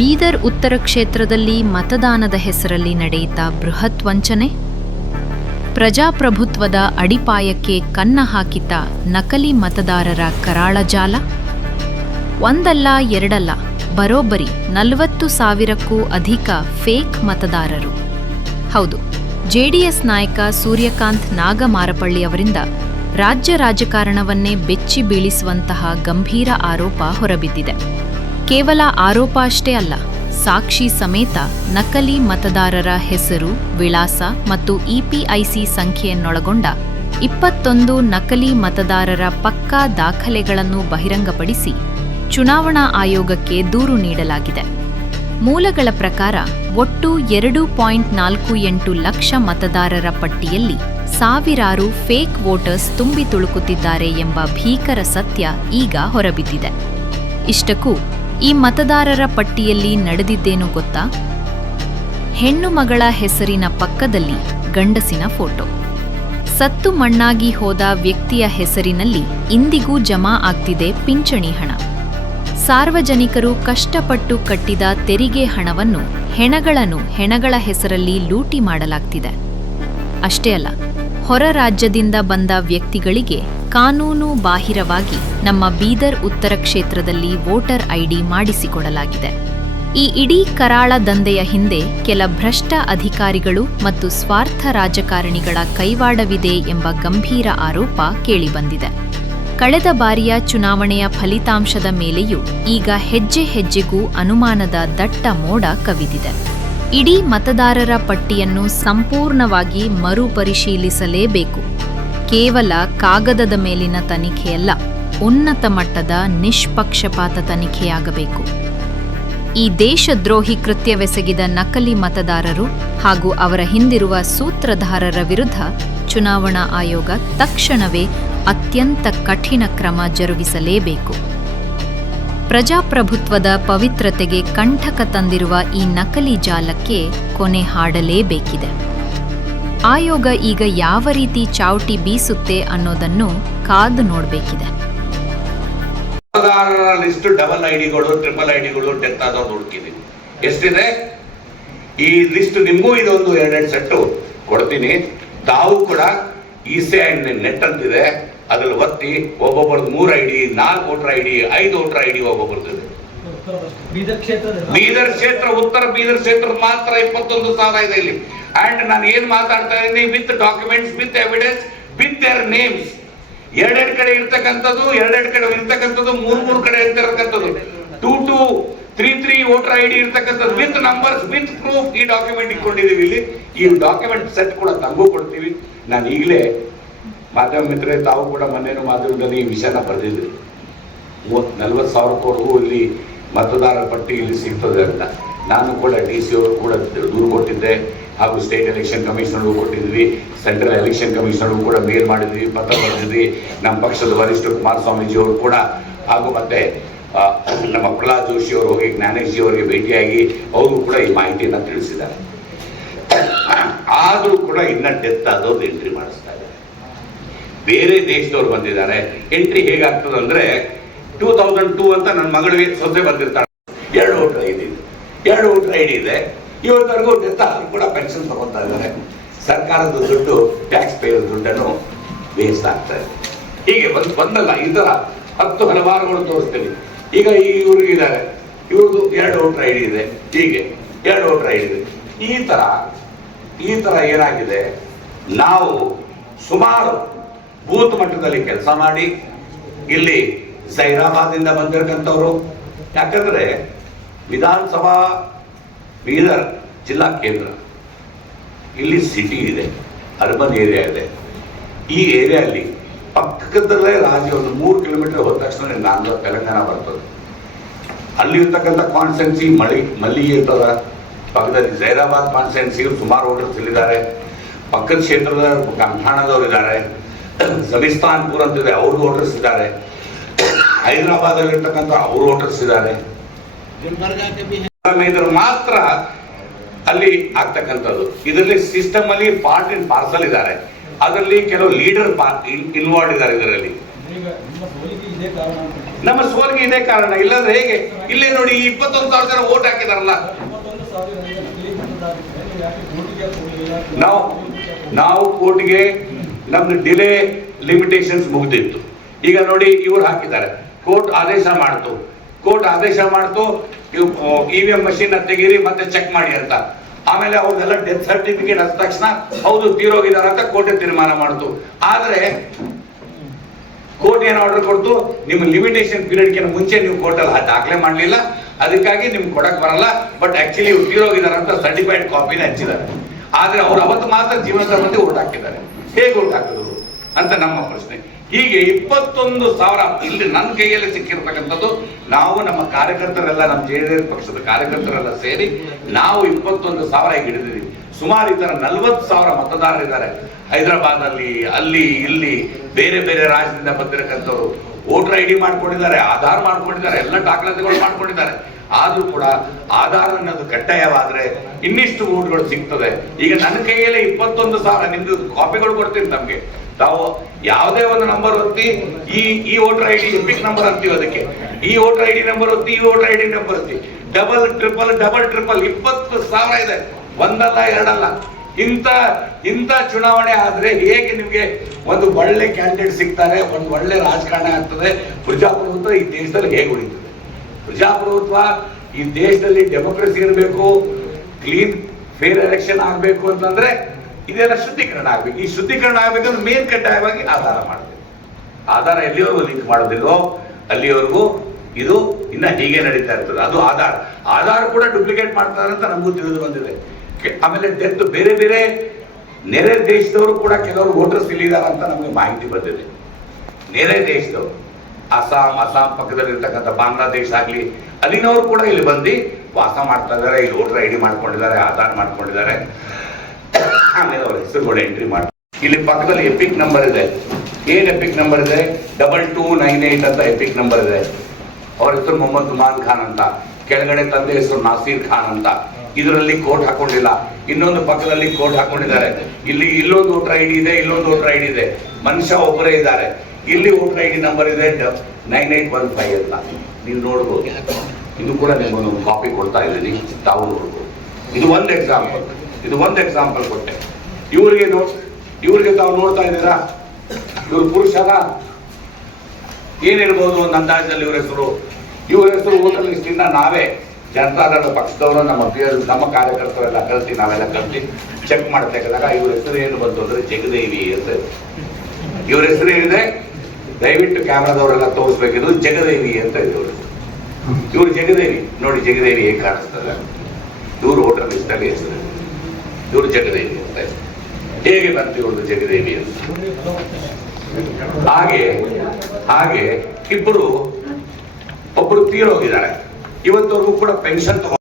ಬೀದರ್ ಉತ್ತರ ಕ್ಷೇತ್ರದಲ್ಲಿ ಮತದಾನದ ಹೆಸರಲ್ಲಿ ನಡೆಯಿತ ಬೃಹತ್ ವಂಚನೆ, ಪ್ರಜಾಪ್ರಭುತ್ವದ ಅಡಿಪಾಯಕ್ಕೆ ಕನ್ನ ಹಾಕಿತ ನಕಲಿ ಮತದಾರರ ಕರಾಳ ಜಾಲ. ಒಂದಲ್ಲ ಎರಡಲ್ಲ, ಬರೋಬ್ಬರಿ 40,000ಕ್ಕೂ ಅಧಿಕ ಫೇಕ್ ಮತದಾರರು. ಹೌದು, ಜೆಡಿಎಸ್ ನಾಯಕ ಸೂರ್ಯಕಾಂತ್ ನಾಗಮಾರಪಳ್ಳಿ ಅವರಿಂದ ರಾಜ್ಯ ರಾಜಕಾರಣವನ್ನೇ ಬೆಚ್ಚಿ ಬೀಳಿಸುವಂತಹ ಗಂಭೀರ ಆರೋಪ ಹೊರಬಿದ್ದಿದೆ. ಕೇವಲ ಆರೋಪ ಅಷ್ಟೇ ಅಲ್ಲ, ಸಾಕ್ಷಿ ಸಮೇತ ನಕಲಿ ಮತದಾರರ ಹೆಸರು, ವಿಳಾಸ ಮತ್ತು ಇಪಿಐಸಿ ಸಂಖ್ಯೆಯನ್ನೊಳಗೊಂಡ 21 ನಕಲಿ ಮತದಾರರ ಪಕ್ಕಾ ದಾಖಲೆಗಳನ್ನು ಬಹಿರಂಗಪಡಿಸಿ ಚುನಾವಣಾ ಆಯೋಗಕ್ಕೆ ದೂರು ನೀಡಲಾಗಿದೆ. ಮೂಲಗಳ ಪ್ರಕಾರ ಒಟ್ಟು 2.48 ಲಕ್ಷ ಮತದಾರರ ಪಟ್ಟಿಯಲ್ಲಿ ಸಾವಿರಾರು ಫೇಕ್ ವೋಟರ್ಸ್ ತುಂಬಿ ತುಳುಕುತ್ತಿದ್ದಾರೆ ಎಂಬ ಭೀಕರ ಸತ್ಯ ಈಗ ಹೊರಬಿದ್ದಿದೆ. ಇಷ್ಟಕ್ಕೂ ಈ ಮತದಾರರ ಪಟ್ಟಿಯಲ್ಲಿ ನಡೆದಿದ್ದೇನು ಗೊತ್ತಾ? ಹೆಣ್ಣು ಮಗಳ ಹೆಸರಿನ ಪಕ್ಕದಲ್ಲಿ ಗಂಡಸಿನ ಫೋಟೋ. ಸತ್ತು ಮಣ್ಣಾಗಿ ಹೋದ ವ್ಯಕ್ತಿಯ ಹೆಸರಿನಲ್ಲಿ ಇಂದಿಗೂ ಜಮಾ ಆಗ್ತಿದೆ ಪಿಂಚಣಿ ಹಣ. ಸಾರ್ವಜನಿಕರು ಕಷ್ಟಪಟ್ಟು ಕಟ್ಟಿದ ತೆರಿಗೆ ಹಣವನ್ನು ಹೆಣಗಳ ಹೆಸರಲ್ಲಿ ಲೂಟಿ ಮಾಡಲಾಗ್ತಿದೆ. ಅಷ್ಟೇ ಅಲ್ಲ, ಹೊರ ರಾಜ್ಯದಿಂದ ಬಂದ ವ್ಯಕ್ತಿಗಳಿಗೆ ಕಾನೂನು ಬಾಹಿರವಾಗಿ ನಮ್ಮ ಬೀದರ್ ಉತ್ತರ ಕ್ಷೇತ್ರದಲ್ಲಿ ವೋಟರ್ ಐಡಿ ಮಾಡಿಸಿಕೊಡಲಾಗಿದೆ. ಈ ಇಡೀ ಕರಾಳ ದಂಧೆಯ ಹಿಂದೆ ಕೆಲ ಭ್ರಷ್ಟ ಅಧಿಕಾರಿಗಳು ಮತ್ತು ಸ್ವಾರ್ಥ ರಾಜಕಾರಣಿಗಳ ಕೈವಾಡವಿದೆ ಎಂಬ ಗಂಭೀರ ಆರೋಪ ಕೇಳಿಬಂದಿದೆ. ಕಳೆದ ಬಾರಿಯ ಚುನಾವಣೆಯ ಫಲಿತಾಂಶದ ಮೇಲೆಯೂ ಈಗ ಹೆಜ್ಜೆ ಹೆಜ್ಜೆಗೂ ಅನುಮಾನದ ದಟ್ಟ ಮೋಡ ಕವಿದಿದೆ. ಇಡೀ ಮತದಾರರ ಪಟ್ಟಿಯನ್ನು ಸಂಪೂರ್ಣವಾಗಿ ಮರುಪರಿಶೀಲಿಸಲೇಬೇಕು. ಕೇವಲ ಕಾಗದದ ಮೇಲಿನ ತನಿಖೆಯಲ್ಲ, ಉನ್ನತ ಮಟ್ಟದ ನಿಷ್ಪಕ್ಷಪಾತ ತನಿಖೆಯಾಗಬೇಕು. ಈ ದೇಶದ್ರೋಹಿ ಕೃತ್ಯವೆಸಗಿದ ನಕಲಿ ಮತದಾರರು ಹಾಗೂ ಅವರ ಹಿಂದಿರುವ ಸೂತ್ರಧಾರರ ವಿರುದ್ಧ ಚುನಾವಣಾ ಆಯೋಗ ತಕ್ಷಣವೇ ಅತ್ಯಂತ ಕಠಿಣ ಕ್ರಮ ಜರುಗಿಸಲೇಬೇಕು. ಪ್ರಜಾಪ್ರಭುತ್ವದ ಪವಿತ್ರತೆಗೆ ಕಂಠಕ ತಂದಿರುವ ಈ ನಕಲಿ ಜಾಲಕ್ಕೆ ಕೊನೆ ಹಾಡಲೇಬೇಕಿದೆ. ಆಯೋಗ ಈಗ ಯಾವ ರೀತಿ ಚಾವಟಿ ಬೀಸುತ್ತೆ ಅನ್ನೋದನ್ನು ಕಾದು ನೋಡಬೇಕಿದೆ. ಮತದಾರರ ಲಿಸ್ಟ್ ಡಬಲ್ ಐಡಿಗಳು, ಟ್ರಿಪಲ್ ಐಡಿಗಳು, ಡೆತ್ ಆದವ್ರು ಹುಡುಕಿದೀವಿ. ಎಷ್ಟಿದೆ ಈ ಲಿಸ್ಟ್? ನಿಮಗೂ ಇದೊಂದು 2 ಸೆಟ್ ಕೊಡ್ತೀನಿ. ತಾವು ಕೂಡ ಇಸಿಐ ನೆಟ್ ಅಂತಿದೆ, ಅದ್ರಲ್ಲಿ ಒತ್ತಿ ಒಬ್ಬೊಬ್ಬರದ್ದು 3 ID, 4 voter ID, 5 voter ID ಒಬ್ಬೊಬ್ಬರದ್ದು. ಬೀದರ್ ಕ್ಷೇತ್ರ, ಉತ್ತರ ಬೀದರ್ ಕ್ಷೇತ್ರ ಮಾತ್ರ 21,000 ಇದೆ ಇಲ್ಲಿ. ಅಂಡ್ ನಾನು ಏನ್ ಮಾತಾಡ್ತಾ ಇದ್ದೀನಿ, with documents, with evidence, with their names. 2 ಕಡೆ ಇರ್ತಕ್ಕಂಥದ್ದು, 2 ಕಡೆ ಇರ್ತಕ್ಕಂಥದ್ದು, 3 ಕಡೆ ಇರ್ತಕ್ಕಂಥದ್ದು, 2 3 ವೋಟರ್ ಐಡಿ ಇರ್ತಕ್ಕಂಥದ್ದು, ವಿತ್ ನಂಬರ್ಸ್, ವಿತ್ ಪ್ರೂಫ್. ಈ ಡಾಕ್ಯುಮೆಂಟ್ ಇಟ್ಕೊಂಡಿದೀವಿ ಇಲ್ಲಿ. ಈ ಡಾಕ್ಯುಮೆಂಟ್ ಸೆಟ್ ಕೂಡ ತಮಗೂ ಕೊಡ್ತೀವಿ. ನಾನು ಈಗಲೇ ಮಾಧ್ಯಮ ಮಿತ್ರರೇ, ತಾವು ಕೂಡ ಮೊನ್ನೆನೂ ಮಾಧ್ಯಮದಲ್ಲಿ ಈ ವಿಷಯನ ಬರೆದಿದ್ರಿ. 40,000 ಇಲ್ಲಿ ಮತದಾರರ ಪಟ್ಟಿ ಇಲ್ಲಿ ಸಿಗ್ತದೆ ಅಂತ. ನಾನು ಕೂಡ DC ಅವರು ಕೂಡ ದೂರು ಕೊಟ್ಟಿದ್ದೆ, ಹಾಗೂ ಸ್ಟೇಟ್ ಎಲೆಕ್ಷನ್ ಕಮಿಷನರ್ಗೂ ಕೊಟ್ಟಿದ್ವಿ, ಸೆಂಟ್ರಲ್ ಎಲೆಕ್ಷನ್ ಕಮಿಷನರ್ಗೂ ಕೂಡ ಮೇಲ್ ಮಾಡಿದ್ವಿ, ಪತ್ರ ಬರೆದಿದ್ವಿ. ನಮ್ಮ ಪಕ್ಷದ ವರಿಷ್ಠ ಕುಮಾರಸ್ವಾಮೀಜಿ ಅವರು ಕೂಡ, ಹಾಗೂ ಮತ್ತೆ ನಮ್ಮ ಪ್ರಹ್ಲಾದ್ ಜೋಶಿ ಅವರು ಹೋಗಿ ಜ್ಞಾನೇಶ್ ಜಿ ಅವರಿಗೆ ಭೇಟಿಯಾಗಿ ಅವರು ಕೂಡ ಈ ಮಾಹಿತಿಯನ್ನು ತಿಳಿಸಿದ್ದಾರೆ. ಆದರೂ ಕೂಡ ಇನ್ನ ಡೆತ್ ಆದವ್ರು ಎಂಟ್ರಿ ಮಾಡಿಸ್ತಾ ಇದ್ದಾರೆ. ಬೇರೆ ದೇಶದವ್ರು ಬಂದಿದ್ದಾರೆ. ಎಂಟ್ರಿ ಹೇಗಾಗ್ತದೆ ಅಂದ್ರೆ 2002 ಅಂತ ನನ್ನ ಮಗಳಿಗೆ ಸೊಸೆ ಬಂದಿರ್ತಾಳೆ, 2 ವೋಟರ್ ಐಡಿ ಇದೆ, 2 ವೋಟರ್ ಐಡಿ ಇದೆ. ಇವತ್ತರೆಗೂ ಡೆತ್ ಆದ್ರೂ ಕೂಡ ಪೆನ್ಷನ್ ತಗೊಳ್ತಾ ಇದ್ದಾರೆ. ಸರ್ಕಾರದ ದುಡ್ಡು, ಟ್ಯಾಕ್ಸ್ ಪೇಯರ್ ದುಡ್ಡನ್ನು ವೇಸ್ಟ್ ಆಗ್ತಾ ಇದೆ. ಹೀಗೆ ಒಂದಲ್ಲ, ಈ ತರ 10 ಹಲವಾರುಗಳು ತೋರಿಸ್ತೀವಿ. ಈಗ ಇವ್ರಿಗಿದ್ದಾರೆ, ಇವ್ರದ್ದು 2 ವೋಟರ್ ಐಡಿ ಇದೆ, ಹೀಗೆ 2 ವೋಟರ್ ಐಡಿ ಇದೆ. ಈ ತರ ಏನಾಗಿದೆ, ನಾವು ಸುಮಾರು ಬೂತ್ ಮಟ್ಟದಲ್ಲಿ ಕೆಲಸ ಮಾಡಿ ಇಲ್ಲಿ ಜೈರಾಬಾದಿಂದ ಬಂದಿರತಕ್ಕಂಥವ್ರು. ಯಾಕಂದ್ರೆ ವಿಧಾನಸಭಾ ಬೀದರ್ ಜಿಲ್ಲಾ ಕೇಂದ್ರ, ಇಲ್ಲಿ ಸಿಟಿ ಇದೆ, ಅರ್ಬನ್ ಏರಿಯಾ ಇದೆ. ಈ ಏರಿಯಲ್ಲಿ ಪಕ್ಕದಲ್ಲೇ ರಾಜ್ಯ, ಒಂದು 3 ಕಿಲೋಮೀಟರ್ ಹೋದ ತಕ್ಷಣ ನಾನು ತೆಲಂಗಾಣ ಬರ್ತದೆ. ಅಲ್ಲಿ ಇರ್ತಕ್ಕಂಥ ಕಾನ್ಸ್ಟೆನ್ಸಿ ಮಲ್ಲಿ ಇರ್ತದ, ಪಕ್ಕದಲ್ಲಿ ಜೈರಾಬಾದ್ ಕಾನ್ಸ್ಟೆನ್ಸಿ ಸುಮಾರು ವೋಟರ್ಸ್ ಇಲ್ಲಿದ್ದಾರೆ. ಪಕ್ಕದ ಕ್ಷೇತ್ರದ ಕಂಠಾಣದವ್ರು ಇದ್ದಾರೆ, ಜಬಿಸ್ತಾನ್ಪುರ್ ಅಂತಿದೆ, ಅವ್ರ ವೋಟರ್ಸ್ ಇದ್ದಾರೆ. ಹೈದರಾಬಾದಲ್ಲಿ ಇರ್ತಕ್ಕಂಥ ಅವ್ರ ವೋಟರ್ಸ್ ಇದ್ದಾರೆ. ಮಾತ್ರ ಅಲ್ಲಿ ಆಗ್ತಕ್ಕಂಥದ್ದು. ಇದರಲ್ಲಿ ಸಿಸ್ಟಮ್ ಅಲ್ಲಿ ಪಾರ್ಟ್ ಅಂಡ್ ಪಾರ್ಸಲ್ ಇದ್ದಾರೆ. ಅದರಲ್ಲಿ ಕೆಲವು ಲೀಡರ್ ಇನ್ವಾಲ್ವ್ ಇದ್ದಾರೆ ಇದರಲ್ಲಿ. ನಮ್ಮ ಸೋಲ್ಗೆ ಇದೇ ಕಾರಣ. ಇಲ್ಲಾಂದ್ರೆ ಹೇಗೆ? ಇಲ್ಲೇ ನೋಡಿ 21,000 ಜನ ವೋಟ್ ಹಾಕಿದಾರಲ್ಲ. ನಾವು ಕೋರ್ಟ್ಗೆ ನಮ್ದು ಡಿಲೇ ಲಿಮಿಟೇಷನ್ಸ್ ಮುಗ್ದಿತ್ತು. ಈಗ ನೋಡಿ ಇವ್ರು ಹಾಕಿದ್ದಾರೆ, ಕೋರ್ಟ್ ಆದೇಶ ಮಾಡ್ತು EVM ಮಷೀನ್ ತೆಗೀರಿ ಮತ್ತೆ ಚೆಕ್ ಮಾಡಿ ಅಂತ. ಆಮೇಲೆ ಅವ್ರದೆಲ್ಲ ಡೆತ್ ಸರ್ಟಿಫಿಕೇಟ್ ಆದ ತಕ್ಷಣ ಹೌದು ತೀರೋಗಿದ್ದಾರೆ ಅಂತ ಕೋರ್ಟ್ ತೀರ್ಮಾನ ಮಾಡ್ತು. ಆದ್ರೆ ಕೋರ್ಟ್ ಏನು ಆರ್ಡರ್ ಕೊಡ್ತು, ನಿಮ್ಮ ಲಿಮಿಟೇಷನ್ ಪೀರಿಯಡ್ಗೆ ಮುಂಚೆ ನೀವು ಕೋರ್ಟಲ್ಲಿ ದಾಖಲೆ ಮಾಡಲಿಲ್ಲ, ಅದಕ್ಕಾಗಿ ನಿಮ್ಗೆ ಕೊಡಕ್ ಬರಲ್ಲ. ಬಟ್ ಆಕ್ಚುಲಿ ಇವ್ರು ತೀರೋಗಿದ್ದಾರೆ ಅಂತ ಸರ್ಟಿಫೈಡ್ ಕಾಪಿನ ಹಂಚಿದ್ದಾರೆ. ಆದ್ರೆ ಅವ್ರು ಅವತ್ತು ಮಾತ್ರ ಜೀವನದ ಮಧ್ಯೆ ಓಟ್ ಹಾಕಿದ್ದಾರೆ. ಹೇಗೆ ಓಟ್ ಹಾಕಿದ್ರು ಅಂತ ನಮ್ಮ ಪ್ರಶ್ನೆ. ಹೀಗೆ 21,000 ಇಲ್ಲಿ ನನ್ನ ಕೈಯಲ್ಲಿ ಸಿಕ್ಕಿರ್ತಕ್ಕಂಥದ್ದು. ನಾವು ನಮ್ಮ ಕಾರ್ಯಕರ್ತರೆಲ್ಲ, ನಮ್ಮ JDS ಪಕ್ಷದ ಕಾರ್ಯಕರ್ತರೆಲ್ಲ ಸೇರಿ ನಾವು 21,000 ಹಿಡಿದಿದ್ದೀವಿ. ಸುಮಾರು ಇತರ 40,000 ಮತದಾರರಿದ್ದಾರೆ ಹೈದರಾಬಾದ್ ಅಲ್ಲಿ ಇಲ್ಲಿ ಬೇರೆ ಬೇರೆ ರಾಜ್ಯದಿಂದ ಬಂದಿರತಕ್ಕಂಥವ್ರು. ವೋಟರ್ ID ಮಾಡ್ಕೊಂಡಿದ್ದಾರೆ, ಆಧಾರ್ ಮಾಡ್ಕೊಂಡಿದ್ದಾರೆ, ಎಲ್ಲ ದಾಖಲಾತಿಗಳು ಮಾಡ್ಕೊಂಡಿದ್ದಾರೆ. ಆದ್ರೂ ಕೂಡ ಆಧಾರ್ ಅನ್ನೋದು ಕಡ್ಡಾಯವಾದ್ರೆ ಇನ್ನಿಷ್ಟು ವೋಟ್ಗಳು ಸಿಗ್ತದೆ. ಈಗ ನನ್ನ ಕೈಯಲ್ಲೇ 21,000 ನಿಮ್ದು ಕಾಪಿಗಳು ಕೊಡ್ತೀನಿ ತಮ್ಗೆ. ತಾವು ಯಾವುದೇ ಒಂದು ನಂಬರ್ ಒತ್ತಿ ಈ ವೋಟರ್ ID ಎಪಿಕ್ ನಂಬರ್ ಅಂತೀವಿ ಅದಕ್ಕೆ. ಈ ವೋಟರ್ ID ನಂಬರ್ ಒತ್ತಿ, ಈ ವೋಟರ್ ID ನಂಬರ್ ಒತ್ತಿ, ಡಬಲ್ ಟ್ರಿಪಲ್ 20,000 ಇದೆ, ಒಂದಲ್ಲ ಎರಡಲ್ಲ. ಇಂಥ ಚುನಾವಣೆ ಆದ್ರೆ ಹೇಗೆ ನಿಮ್ಗೆ ಒಂದು ಒಳ್ಳೆ ಕ್ಯಾಂಡಿಡೇಟ್ ಸಿಗ್ತಾರೆ, ಒಂದು ಒಳ್ಳೆ ರಾಜಕಾರಣ ಆಗ್ತದೆ? ಪ್ರಜಾಪ್ರಭುತ್ವ ಈ ದೇಶದಲ್ಲಿ ಹೇಗೆ ಉಳಿತದೆ? ಪ್ರಜಾಪ್ರಭುತ್ವ ಈ ದೇಶದಲ್ಲಿ ಡೆಮೋಕ್ರಸಿ ಇರಬೇಕು, ಕ್ಲೀನ್ ಫೇರ್ ಎಲೆಕ್ಷನ್ ಆಗಬೇಕು ಅಂತಂದ್ರೆ ಇದೆಲ್ಲ ಶುದ್ಧೀಕರಣ ಆಗ್ಬೇಕು. ಈ ಶುದ್ಧೀಕರಣ ಆಗ್ಬೇಕಂದ್ರೆ ಮೇನ್ ಕಡ್ಡಾಯವಾಗಿ ಆಧಾರ ಮಾಡಬೇಕು. ಆಧಾರ ಎಲ್ಲಿವರೆಗೂ ಲಿಂಕ್ ಮಾಡೋದಿಲ್ವೋ ಅಲ್ಲಿವರೆಗೂ ಇದು ಇನ್ನ ಹೀಗೆ ನಡೀತಾ ಇರ್ತದೆ. ಅದು ಆಧಾರ್ ಕೂಡ ಡೂಪ್ಲಿಕೇಟ್ ಮಾಡ್ತಾರೆ ಅಂತ ನಮಗೂ ತಿಳಿದು ಬಂದಿದೆ. ಆಮೇಲೆ ಡೆತ್ ಬೇರೆ ಬೇರೆ ನೆರೆ ದೇಶದವರು ಕೂಡ ಕೆಲವರು ವೋಟರ್ಸ್ ಇಲ್ಲಿದ್ದಾರೆ ಅಂತ ನಮಗೆ ಮಾಹಿತಿ ಬಂದಿದೆ. ನೆರೆ ದೇಶದವರು ಅಸ್ಸಾಂ ಪಕ್ಕದಲ್ಲಿರ್ತಕ್ಕಂಥ ಬಾಂಗ್ಲಾದೇಶ ಆಗ್ಲಿ, ಅಲ್ಲಿನವರು ಕೂಡ ಇಲ್ಲಿ ಬಂದು ವಾಸ ಮಾಡ್ತಾ ಇದ್ದಾರೆ. ಇಲ್ಲಿ ವೋಟರ್ ID ಮಾಡ್ಕೊಂಡಿದ್ದಾರೆ, ಆಧಾರ್ ಮಾಡ್ಕೊಂಡಿದ್ದಾರೆ. ಆಮೇಲೆ ಅವ್ರ ಹೆಸರುಗಳು ಎಂಟ್ರಿ ಮಾಡ್ತಾರೆ. ಇಲ್ಲಿ ಪಕ್ಕದಲ್ಲಿ ಎಪಿಕ್ ನಂಬರ್ ಇದೆ. ಏನ್ ಎಪಿಕ್ ನಂಬರ್ ಇದೆ? 2298 ಅಂತ ಎಪಿಕ್ ನಂಬರ್ ಇದೆ. ಅವ್ರ ಹೆಸರು ಮೊಹಮ್ಮದ್ ಉಮಾನ್ ಖಾನ್ ಅಂತ, ಕೆಳಗಡೆ ತಂದೆ ಹೆಸರು ನಾಸೀರ್ ಖಾನ್ ಅಂತ. ಇದರಲ್ಲಿ ಕೋಟ್ ಹಾಕೊಂಡಿಲ್ಲ, ಇನ್ನೊಂದು ಪಕ್ಕದಲ್ಲಿ ಕೋಟ್ ಹಾಕೊಂಡಿದ್ದಾರೆ. ಇಲ್ಲೊಂದು ವೋಟರ್ ID ಇದೆ, ಇಲ್ಲೊಂದು ವೋಟರ್ ID ಇದೆ. ಮನುಷ್ಯ ಒಬ್ಬರೇ ಇದ್ದಾರೆ. ಇಲ್ಲಿ ವೋಟರ್ ID ನಂಬರ್ ಇದೆ 9815 ಅಂತ. ನೀವು ನೋಡ್ಬೋದು. ಇದು ಕೂಡ ನಿಮ್ಗೊಂದು ಕಾಪಿ ಕೊಡ್ತಾ ಇದ್ದೀನಿ, ತಾವು ನೋಡ್ಬೋದು. ಇದು ಒಂದು ಎಕ್ಸಾಂಪಲ್ ಕೊಟ್ಟೆ. ಇವ್ರಿಗೆ ತಾವು ನೋಡ್ತಾ ಇದ್ದೀರಾ, ಇವ್ರು ಪುರುಷರ ಏನಿರ್ಬೋದು ಒಂದು ಅಂದಾಜಲ್ಲಿ ಇವ್ರ ಹೆಸರು ವೋಟರ್ ಲಿಸ್ಟಿಂದ ನಾವೇ ಜನತಾದಳ ಪಕ್ಷದವರು ನಮ್ಮ ಕಾರ್ಯಕರ್ತರೆಲ್ಲ ನಾವೆಲ್ಲ ಕಲ್ತಿ ಚೆಕ್ ಮಾಡ್ತಕ್ಕಂದಾಗ ಇವ್ರ ಹೆಸರು ಏನು ಬಂತು ಅಂದ್ರೆ ಜಗದೇವಿ ಅಂತ. ಇವ್ರ ಹೆಸರು ಏನಿದೆ ದಯವಿಟ್ಟು ಕ್ಯಾಮ್ರಾದವರೆಲ್ಲ ತೋರಿಸ್ಬೇಕಿದ್ರು, ಜಗದೇವಿ ಅಂತ ಇವ್ರು ಜಗದೇವಿ. ನೋಡಿ ಜಗದೇವಿ ಹೇಗೆ ಕಾಣಿಸ್ತದೆ. ಇವ್ರು ವೋಟರ್ ಲಿಸ್ಟ್ ಅಲ್ಲಿ ಹೆಸರು, ಇವ್ರು ಜಗದೇವಿ ಅಂತ. ಹೇಗೆ ಬಂತು ಇವ್ರದ್ದು ಜಗದೇವಿ ಅಂತ? ಹಾಗೆ ಒಬ್ಬರು ತೀರೋಗಿದ್ದಾರೆ. ಇವತ್ತವರೆಗೂ ಕೂಡ ಪೆನ್ಷನ್